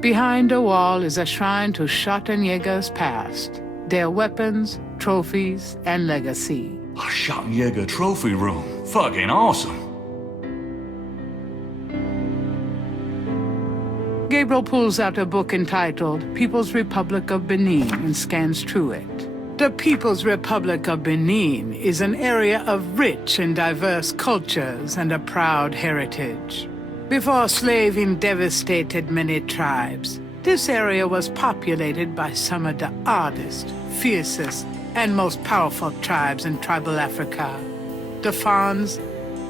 Behind a wall is a shrine to Schottenjäger's past, their weapons, trophies, and legacy. A Schottenjäger trophy room. Fucking awesome. Gabriel pulls out a book entitled People's Republic of Benin and scans through it. The People's Republic of Benin is an area of rich and diverse cultures and a proud heritage. Before slaving devastated many tribes, this area was populated by some of the oddest, fiercest, and most powerful tribes in tribal Africa. The Fons,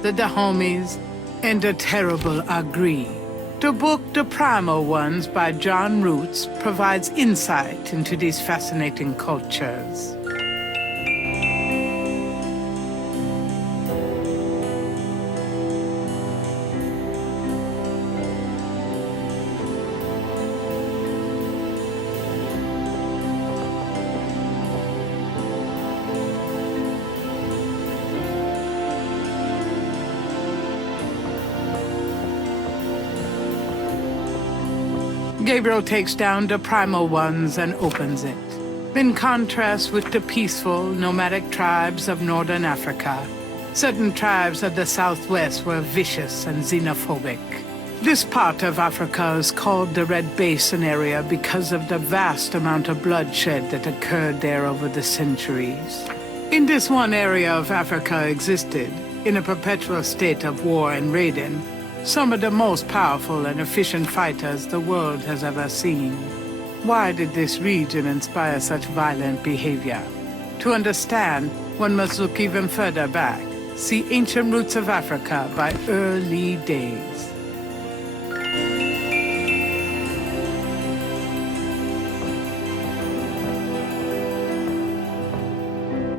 the Dahomies, and the terrible Agri. The book The Primal Ones by John Roots provides insight into these fascinating cultures. Gabriel takes down the Primal Ones and opens it. In contrast with the peaceful, nomadic tribes of northern Africa, certain tribes of the southwest were vicious and xenophobic. This part of Africa is called the Red Basin area because of the vast amount of bloodshed that occurred there over the centuries. In this one area of Africa existed, in a perpetual state of war and raiding, some of the most powerful and efficient fighters the world has ever seen. Why did this region inspire such violent behavior? To understand, one must look even further back. See Ancient Roots of Africa by Early Days.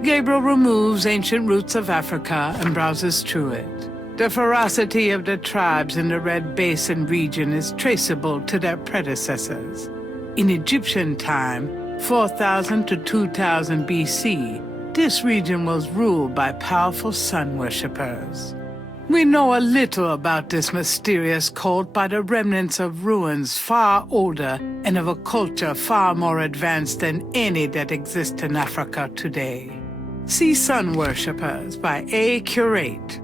Gabriel removes Ancient Roots of Africa and browses through it. The ferocity of the tribes in the Red Basin region is traceable to their predecessors. In Egyptian time, 4000 to 2000 BC, this region was ruled by powerful sun worshippers. We know a little about this mysterious cult by the remnants of ruins far older and of a culture far more advanced than any that exists in Africa today. See Sun Worshippers by A. Curate.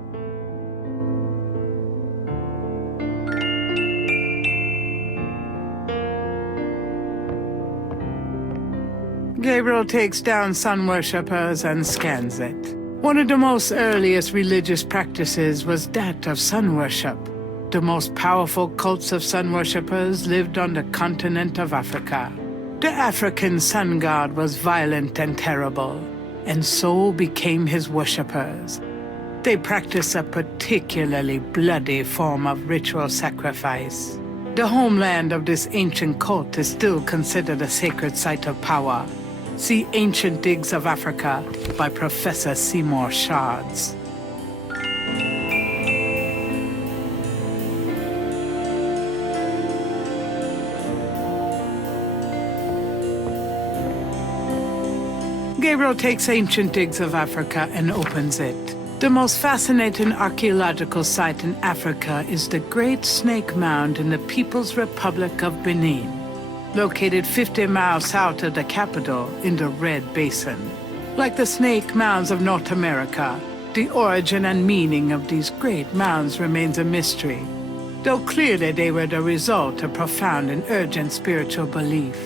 Gabriel takes down sun worshippers and scans it. One of the most earliest religious practices was that of sun worship. The most powerful cults of sun worshippers lived on the continent of Africa. The African sun god was violent and terrible, and so became his worshippers. They practiced a particularly bloody form of ritual sacrifice. The homeland of this ancient cult is still considered a sacred site of power. See Ancient Digs of Africa by Professor Seymour Shards. Gabriel takes Ancient Digs of Africa and opens it. The most fascinating archaeological site in Africa is the Great Snake Mound in the People's Republic of Benin, located 50 miles south of the capital in the Red Basin. Like the snake mounds of North America, the origin and meaning of these great mounds remains a mystery, though clearly they were the result of profound and urgent spiritual belief.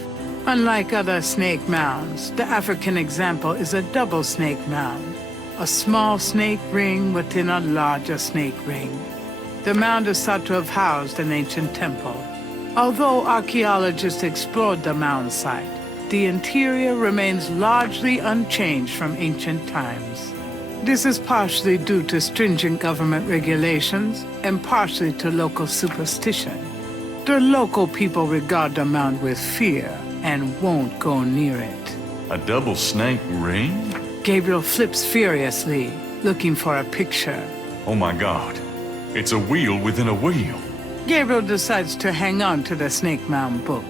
Unlike other snake mounds, the African example is a double snake mound, a small snake ring within a larger snake ring. The mound is thought to have housed an ancient temple. Although archaeologists explored the mound site, the interior remains largely unchanged from ancient times. This is partially due to stringent government regulations and partially to local superstition. The local people regard the mound with fear and won't go near it. A double snake ring? Gabriel flips furiously, looking for a picture. Oh my God. It's a wheel within a wheel. Gabriel decides to hang on to the Snake Mound book.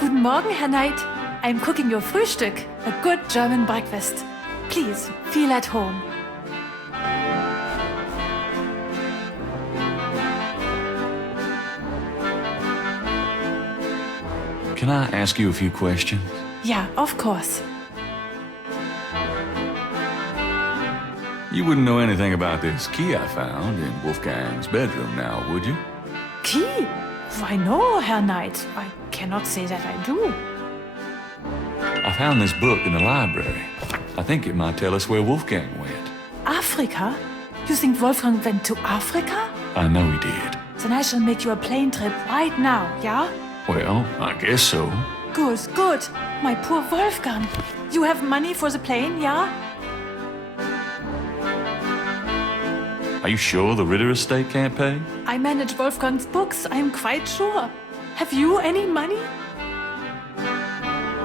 Guten Morgen, Herr Knight. I'm cooking your Frühstück, a good German breakfast. Please, feel at home. Can I ask you a few questions? Yeah, of course. You wouldn't know anything about this key I found in Wolfgang's bedroom now, would you? Key? Why no, Herr Knight. I cannot say that I do. I found this book in the library. I think it might tell us where Wolfgang went. Africa? You think Wolfgang went to Africa? I know he did. Then I shall make you a plane trip right now, yeah? Well, I guess so. Good, good. My poor Wolfgang. You have money for the plane, yeah? Are you sure the Ritter estate can't pay? I manage Wolfgang's books, I'm quite sure. Have you any money?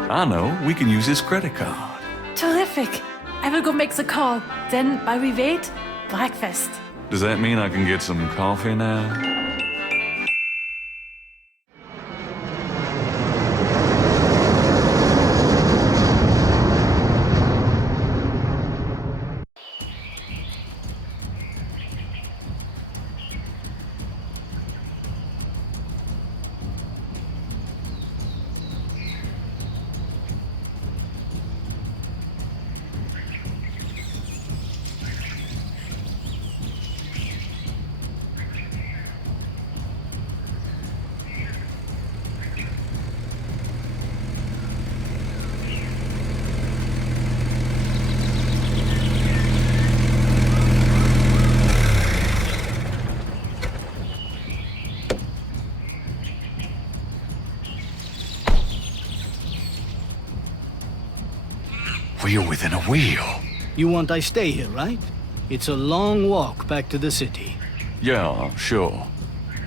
I know. We can use his credit card. Terrific. I will go make the call. Then, while we wait, breakfast. Does that mean I can get some coffee now? Wheel within a wheel. You want I stay here, right? It's a long walk back to the city. Yeah, sure.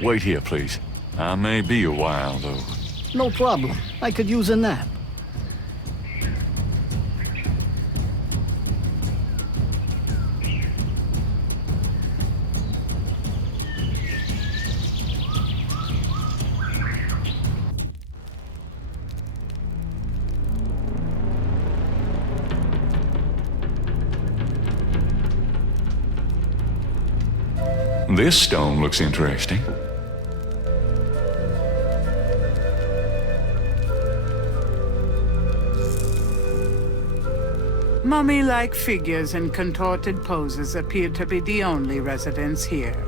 Wait here, please. I may be a while, though. No problem. I could use a nap. This stone looks interesting. Mummy-like figures in contorted poses appear to be the only residents here.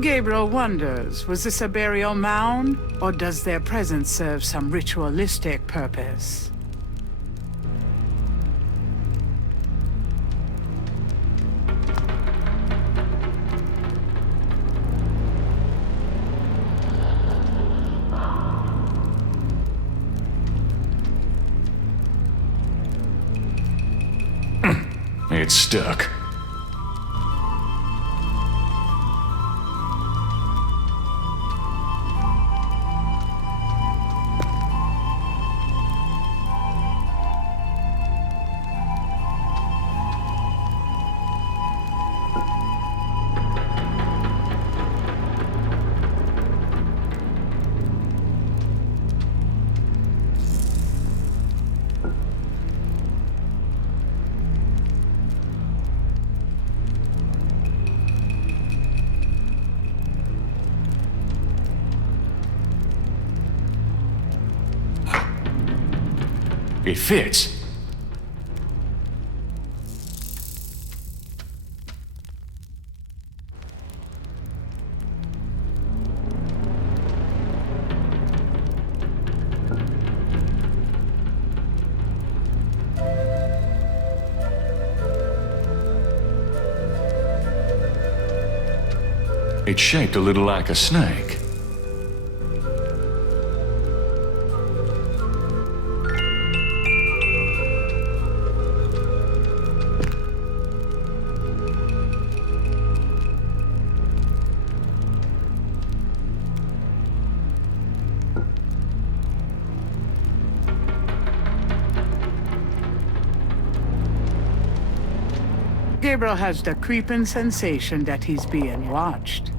Gabriel wonders, was this a burial mound, or does their presence serve some ritualistic purpose? It's stuck. It fits. It's shaped a little like a snake. Gabriel has the creeping sensation that he's being watched.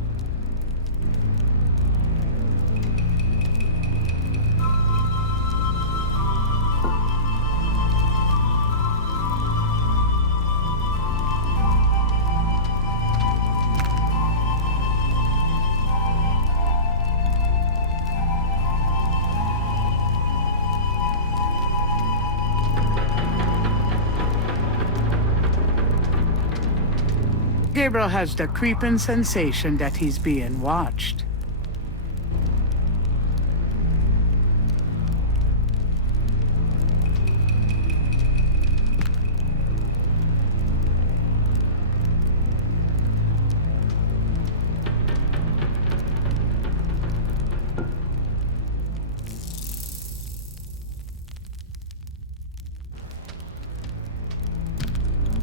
Gabriel has the creeping sensation that he's being watched.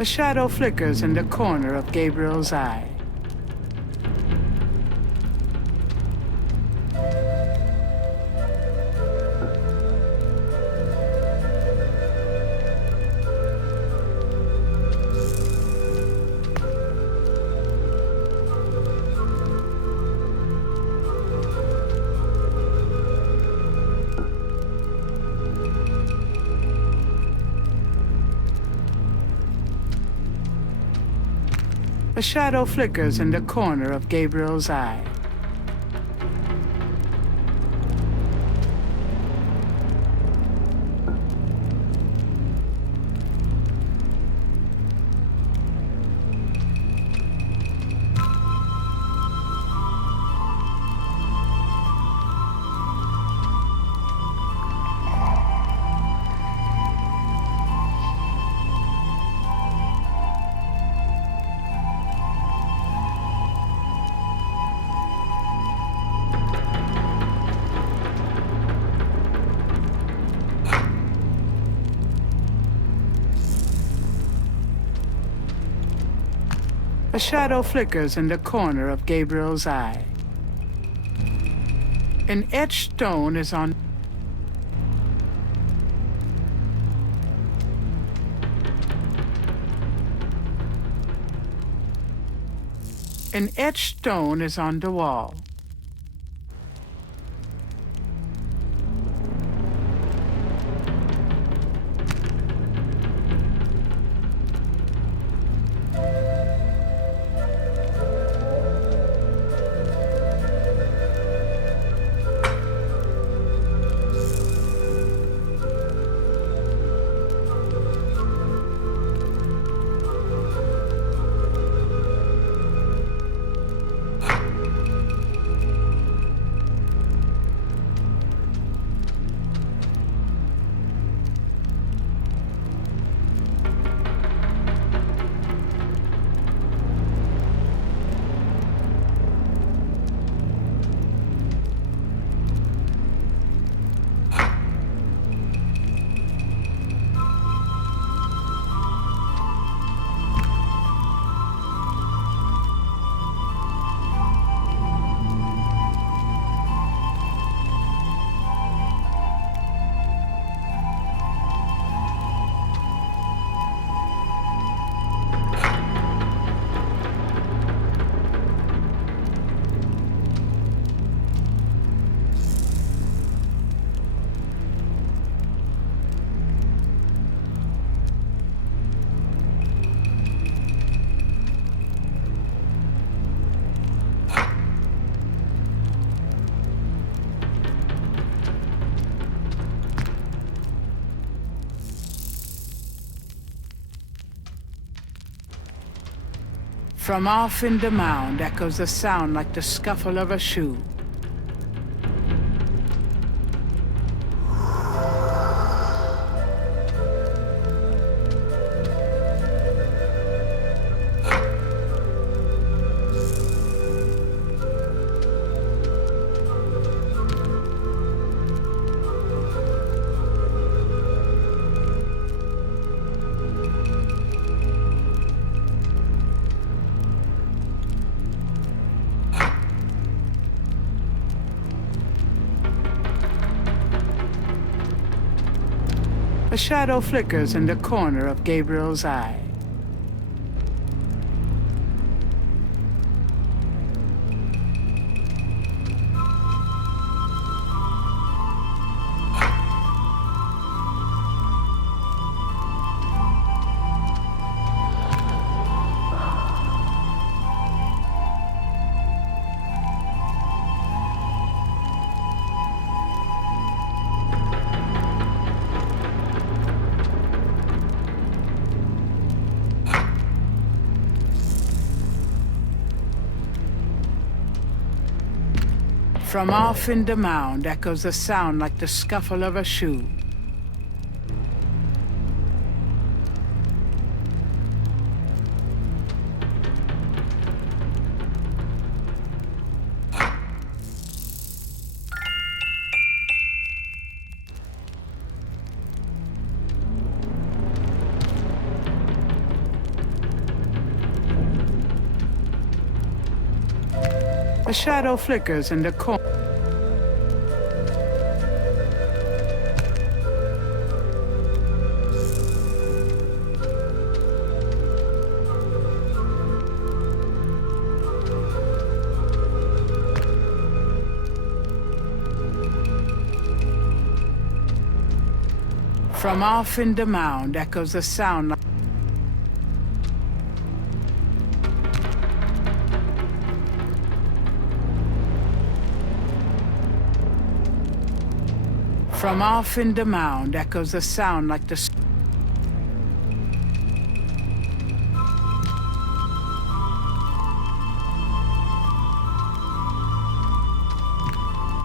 A shadow flickers in the corner of Gabriel's eye. A shadow flickers in the corner of Gabriel's eye. A shadow flickers in the corner of Gabriel's eye. An etched stone is on... An etched stone is on the wall. From off in the mound echoes a sound like the scuffle of a shoe. A shadow flickers in the corner of Gabriel's eye. From off in the mound echoes a sound like the scuffle of a shoe. A shadow flickers in the corner. From off in the mound echoes a sound like... From off in the mound echoes a sound like the...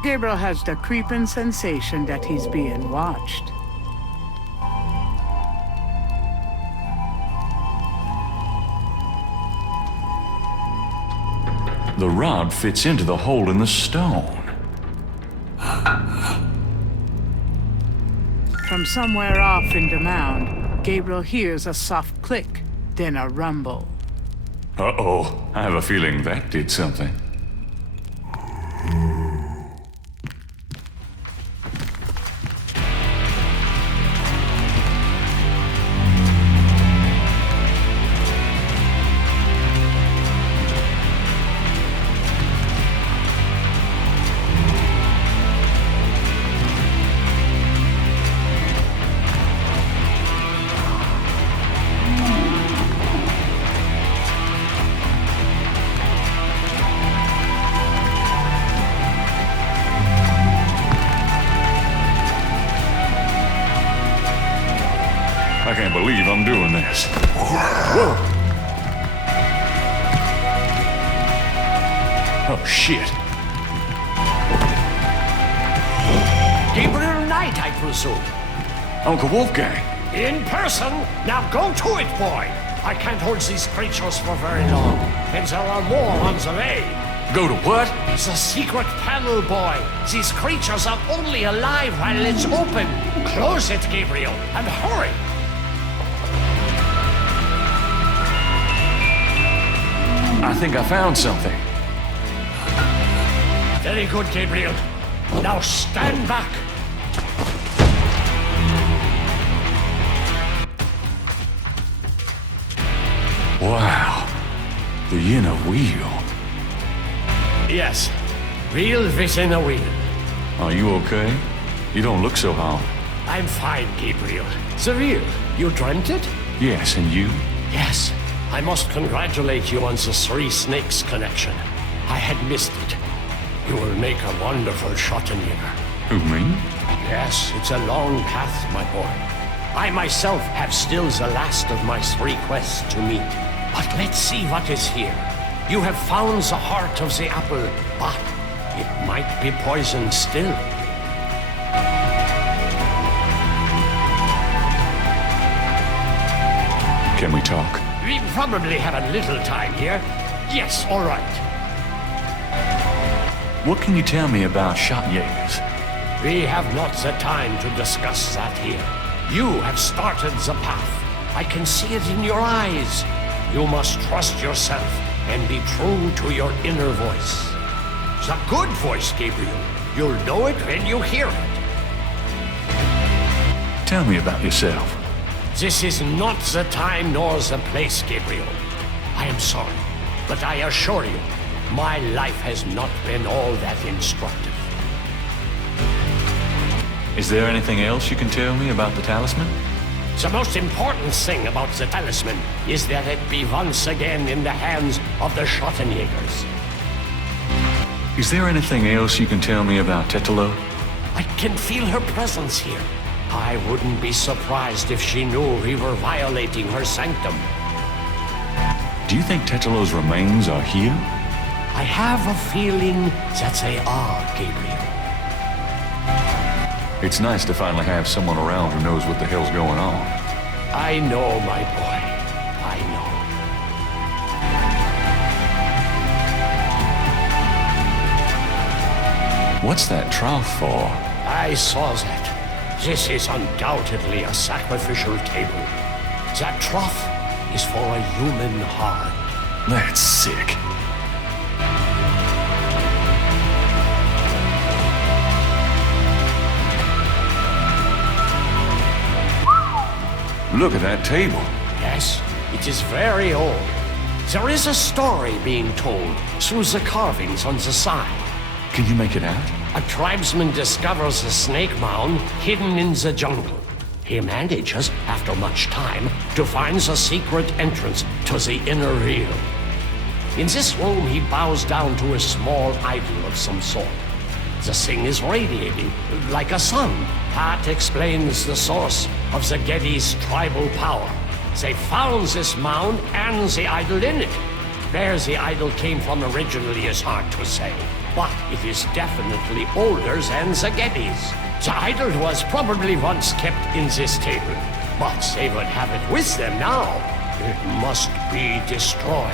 Gabriel has the creeping sensation that he's being watched. The rod fits into the hole in the stone. From somewhere off in the mound, Gabriel hears a soft click, then a rumble. Uh-oh, I have a feeling that did something. I can't believe I'm doing this. Whoa! Oh, shit. Gabriel Knight, I presume. Uncle Wolfgang. In person? Now go to it, boy. I can't hold these creatures for very long, and there are more on the way. Go to what? The secret panel, boy. These creatures are only alive while it's open. Close it, Gabriel, and hurry. I think I found something. Very good, Gabriel. Now stand back. Wow. The inner wheel. Yes, wheel within a wheel. Are you okay? You don't look so hard. I'm fine, Gabriel. The wheel, you dreamt it? Yes, and you? Yes. I must congratulate you on the Three Snakes connection. I had missed it. You will make a wonderful Schottenjäger. Who, me? Yes, it's a long path, my boy. I myself have still the last of my 3 quests to meet. But let's see what is here. You have found the heart of the apple, but it might be poisoned still. Can we talk? We probably have a little time here. Yes, all right. What can you tell me about Schottenjägers? We have not the time to discuss that here. You have started the path. I can see it in your eyes. You must trust yourself and be true to your inner voice. The good voice, Gabriel. You'll know it when you hear it. Tell me about yourself. This is not the time nor the place, Gabriel. I am sorry, but I assure you, my life has not been all that instructive. Is there anything else you can tell me about the talisman? The most important thing about the talisman is that it be once again in the hands of the Schottenjägers. Is there anything else you can tell me about Tetelo? I can feel her presence here. I wouldn't be surprised if she knew we were violating her sanctum. Do you think Tetelo's remains are here? I have a feeling that they are, Gabriel. It's nice to finally have someone around who knows what the hell's going on. I know, my boy. I know. What's that trough for? I saw that. This is undoubtedly a sacrificial table. That trough is for a human heart. That's sick. Look at that table. Yes, it is very old. There is a story being told through the carvings on the side. Can you make it out? A tribesman discovers a snake mound hidden in the jungle. He manages, after much time, to find the secret entrance to the inner realm. In this room, he bows down to a small idol of some sort. The thing is radiating, like a sun. That explains the source of the Geddes' tribal power. They found this mound and the idol in it. Where the idol came from originally is hard to say, but it is definitely older than the Geddes. The idol was probably once kept in this table, but they would have it with them now. It must be destroyed.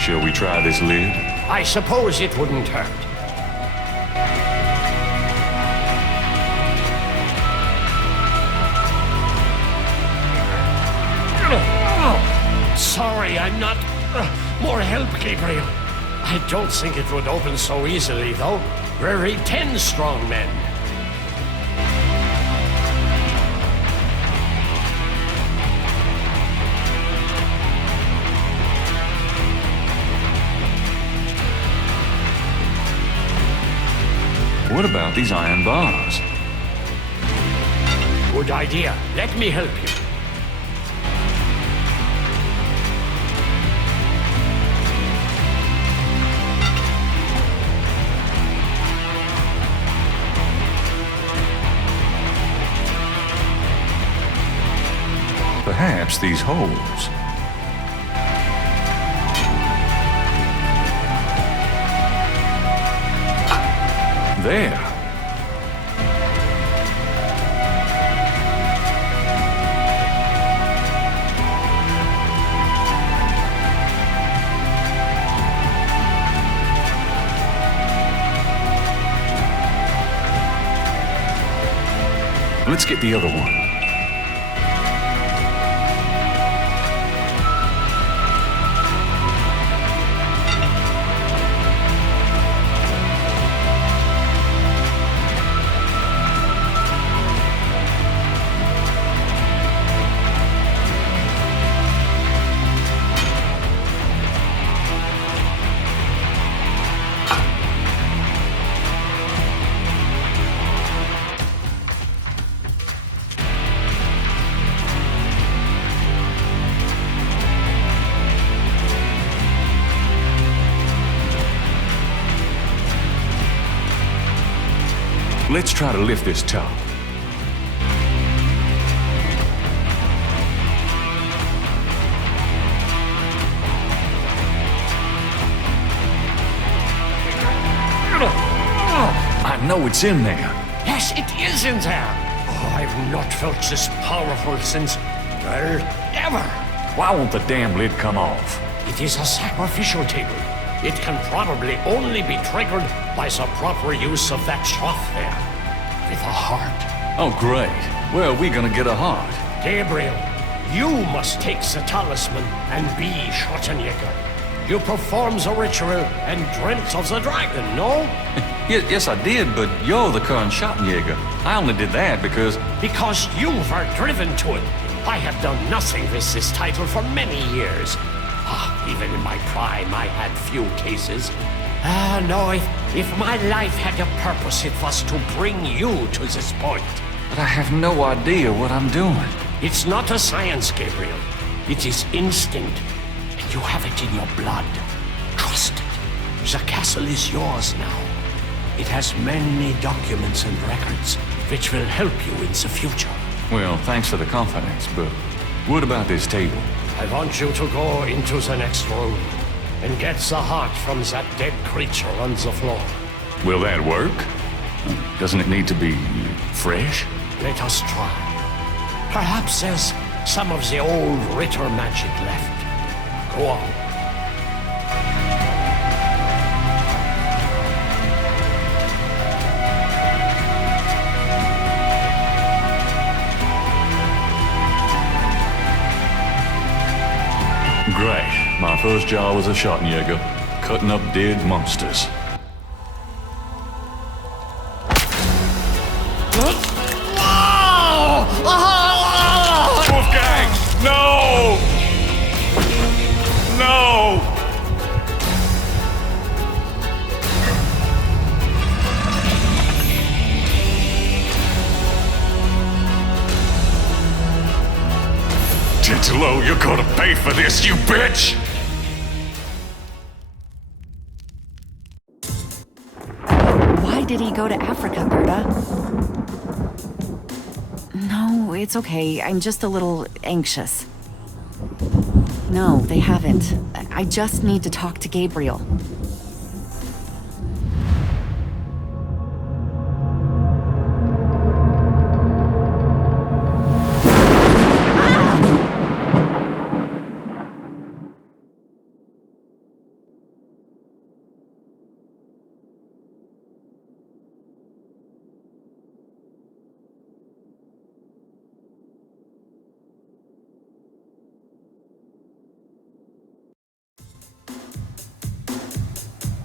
Shall we try this lid? I suppose it wouldn't hurt. Sorry, I'm not... more help, Gabriel. I don't think it would open so easily, though. We're 10 strong men. What about these iron bars? Good idea. Let me help you. Perhaps these holes. There. Let's get the other one. Let's try to lift this top. I know it's in there. Yes, it is in there. Oh, I've not felt this powerful since, well, ever. Why won't the damn lid come off? It is a sacrificial table. It can probably only be triggered by the proper use of that trough there. With a heart. Oh, great. Where are we gonna get a heart? Gabriel, you must take the talisman and be Schwarzenegger. You performed the ritual and dreamt of the dragon, no? Yes, I did, but you're the current Schottenjäger. I only did that because... Because you were driven to it. I have done nothing with this title for many years. Even in my prime, I had few cases. No, if my life had a purpose, it was to bring you to this point. But I have no idea what I'm doing. It's not a science, Gabriel. It is instinct. And you have it in your blood. Trust it. The castle is yours now. It has many documents and records which will help you in the future. Well, thanks for the confidence, but what about this table? I want you to go into the next room and get the heart from that dead creature on the floor. Will that work? Doesn't it need to be fresh? Let us try. Perhaps there's some of the old Ritter magic left. Go on. Great. My first job was a Schottenjäger, cutting up dead monsters. Wolfgang! No! No! Titolo, you're gonna pay for this, you bitch! Why did he go to Africa, Gerda? No, it's okay. I'm just a little anxious. No, they haven't. I just need to talk to Gabriel.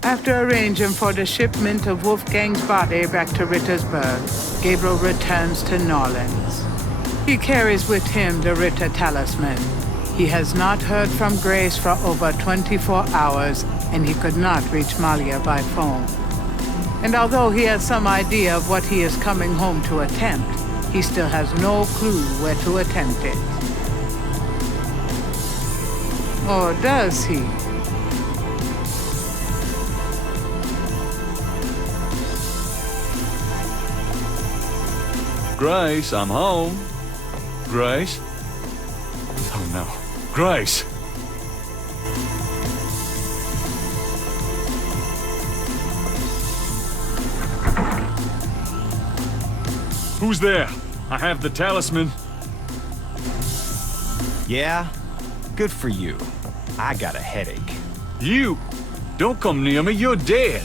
After arranging for the shipment of Wolfgang's body back to Rittersburg, Gabriel returns to Norlands. He carries with him the Ritter talisman. He has not heard from Grace for over 24 hours, and he could not reach Malia by phone. And although he has some idea of what he is coming home to attempt, he still has no clue where to attempt it. Or does he? Grace, I'm home. Grace? Oh no. Grace! Who's there? I have the talisman. Yeah? Good for you. I got a headache. You! Don't come near me, you're dead!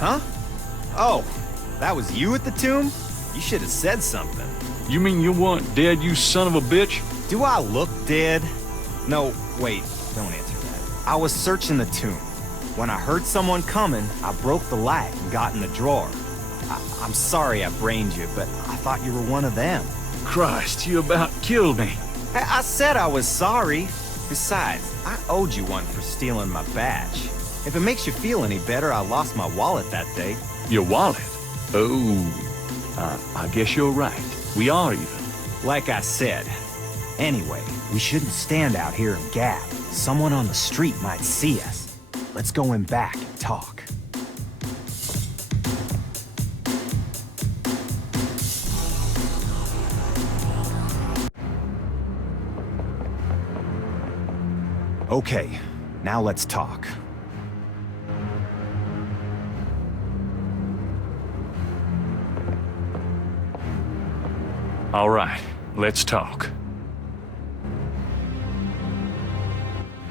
Huh? Oh, that was you at the tomb? You should have said something. You mean you weren't dead, you son of a bitch? Do I look dead? No, wait, don't answer that. I was searching the tomb. When I heard someone coming, I broke the light and got in the drawer. I'm sorry I brained you, but I thought you were one of them. Christ, you about killed me. I said I was sorry. Besides, I owed you one for stealing my badge. If it makes you feel any better, I lost my wallet that day. Your wallet? Oh, I guess you're right. We are even. Like I said. Anyway, we shouldn't stand out here and gab. Someone on the street might see us. Let's go in back and talk. Okay, now let's talk. All right, let's talk.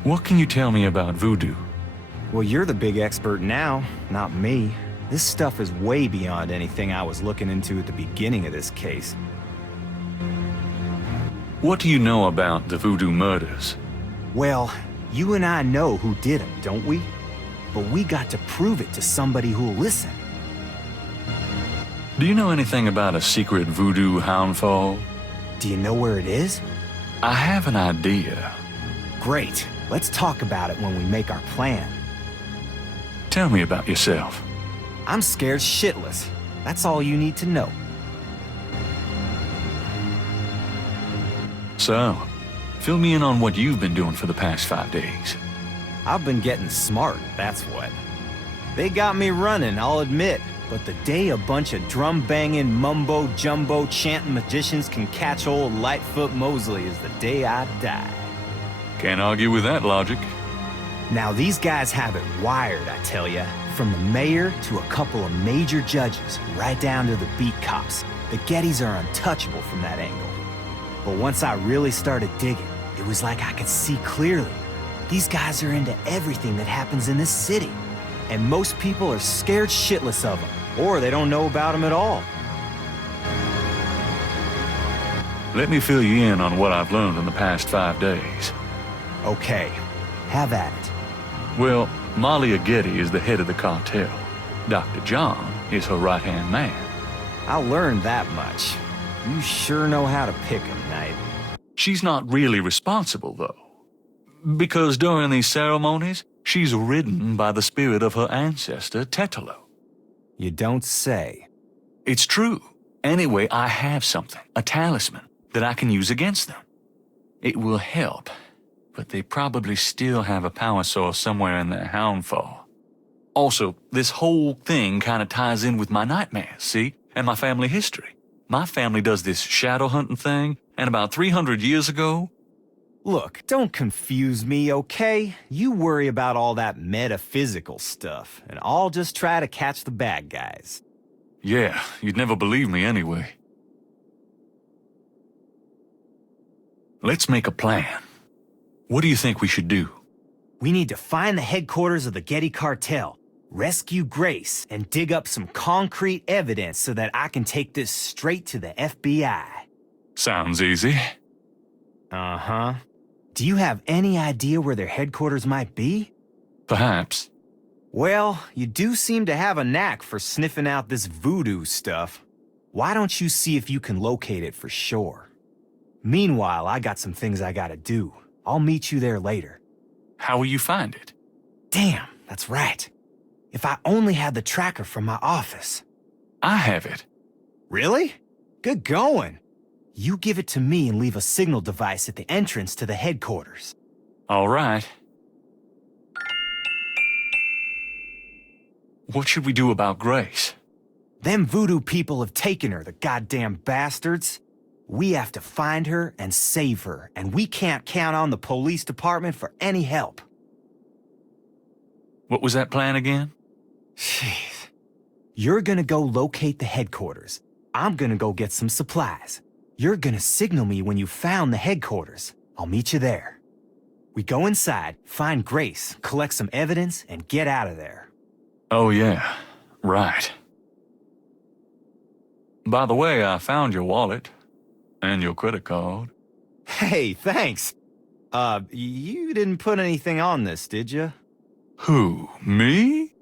What can you tell me about voodoo? Well, you're the big expert now, not me. This stuff is way beyond anything I was looking into at the beginning of this case. What do you know about the voodoo murders? Well, you and I know who did them, don't we? But we got to prove it to somebody who'll listen. Do you know anything about a secret voodoo houndfall? Do you know where it is? I have an idea. Great. Let's talk about it when we make our plan. Tell me about yourself. I'm scared shitless. That's all you need to know. So, fill me in on what you've been doing for the past 5 days. I've been getting smart, that's what. They got me running, I'll admit. but the day a bunch of drum-banging, mumbo-jumbo chanting magicians can catch old Lightfoot Moseley is the day I die. Can't argue with that logic. Now these guys have it wired, I tell ya. From the mayor to a couple of major judges, right down to the beat cops. The Gettys are untouchable from that angle. But once I really started digging, it was like I could see clearly. These guys are into everything that happens in this city. And most people are scared shitless of them, or they don't know about them at all. Let me fill you in on what I've learned in the past 5 days. Okay, have at it. Well, Malia Getty is the head of the cartel. Dr. John is her right-hand man. I learned that much. You sure know how to pick 'em, Knight. She's not really responsible, though. Because during these ceremonies, she's ridden by the spirit of her ancestor, Tetelo. You don't say. It's true. Anyway, I have something, a talisman, that I can use against them. It will help, but they probably still have a power source somewhere in their houndfall. Also, this whole thing kind of ties in with my nightmares, see? And my family history. My family does this shadow hunting thing, and about 300 years ago... Look, don't confuse me, okay? You worry about all that metaphysical stuff, and I'll just try to catch the bad guys. Yeah, you'd never believe me anyway. Let's make a plan. What do you think we should do? We need to find the headquarters of the Getty cartel, rescue Grace, and dig up some concrete evidence so that I can take this straight to the FBI. Sounds easy. Uh-huh. Do you have any idea where their headquarters might be? Perhaps. Well, you do seem to have a knack for sniffing out this voodoo stuff. Why don't you see if you can locate it for sure? Meanwhile, I got some things I gotta do. I'll meet you there later. How will you find it? Damn, that's right. If I only had the tracker from my office. I have it. Really? Good going. You give it to me and leave a signal device at the entrance to the headquarters. All right. What should we do about Grace? Them voodoo people have taken her, the goddamn bastards. We have to find her and save her, and we can't count on the police department for any help. What was that plan again? Jeez. You're gonna go locate the headquarters. I'm gonna go get some supplies. You're gonna signal me when you found the headquarters. I'll meet you there. We go inside, find Grace, collect some evidence, and get out of there. Oh, yeah. Right. By the way, I found your wallet. And your credit card. Hey, thanks. You didn't put anything on this, did you? Who? Me?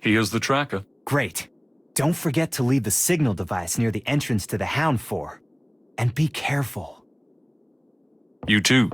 Here's the tracker. Great. Don't forget to leave the signal device near the entrance to the Hound Fort. And be careful. You too.